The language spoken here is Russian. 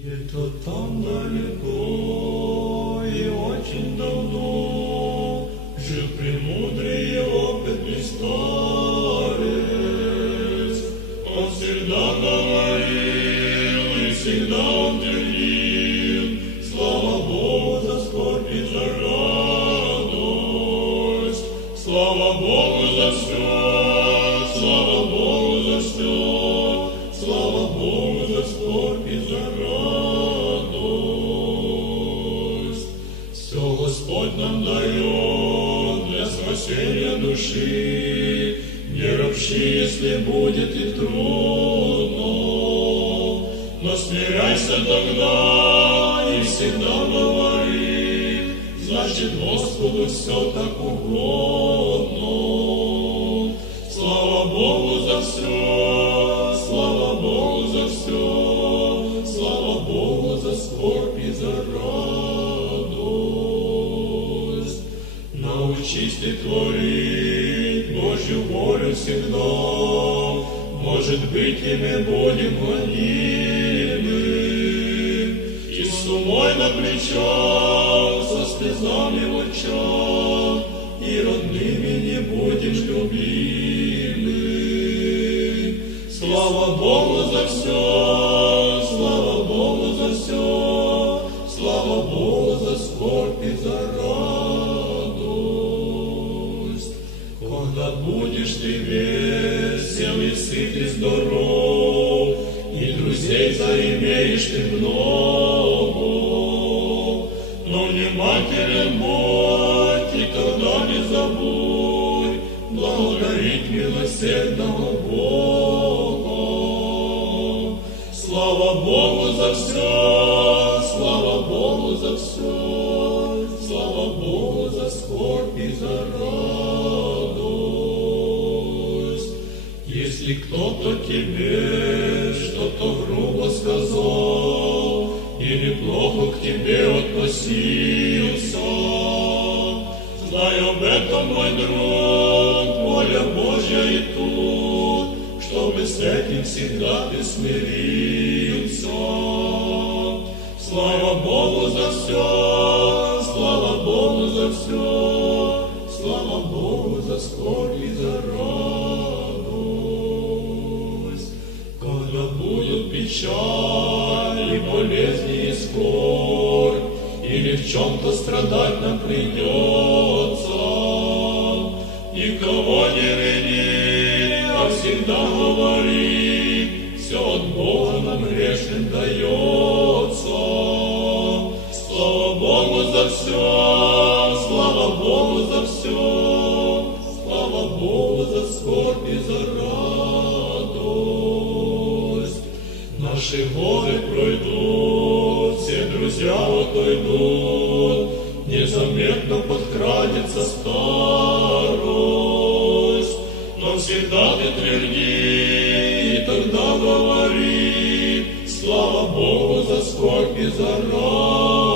Где-то там далеко и очень давно жил премудрый и опытный старец. Он всегда говорил и всегда он твердил: слава Богу за скорбь и за радость, слава Богу за все, слава Богу за все, слава Богу за скорбь и за радость. Все Господь нам дает для спасения души. Не ропщи, если будет и трудно, но смиряйся тогда и всегда говори: значит, Господу все так угодно. Слава Богу за все, слава Богу за все, слава Богу за скорбь и за радость. Научись ты творить Божью волю всегда, может быть, и мы будем гонимы, и с умой на плечах, со слезами в очах, и родными не будем любимы. Слава Богу за все, слава Богу за все, слава Богу за скорбь и за радость. Когда будешь ты весел и сыт и здоров, и друзей заимеешь ты много, но внимателен будь и тогда не забудь благодарить милосердного Бога. Слава Богу за все, слава Богу за все, слава Богу за скорбь и за радость. Если кто-то тебе что-то грубо сказал или плохо к тебе относился, знай об этом, мой друг, воля Божья и тут, чтобы с этим всегда ты смирился. Слава Богу за все, слава Богу за все, слава Богу за скорбь и за радость. Когда будут печаль и болезни и скорбь, или в чем-то страдать нам придется, никого не вини, а всегда говори: все от Бога нам грешным дается. Слава Богу за все, слава Богу за все, слава Богу за скорбь и за радость. Наши годы пройдут, все друзья отойдут, незаметно подкрадется старость, но всегда ты тверди и тогда говори: слава Богу за скорбь и за радость.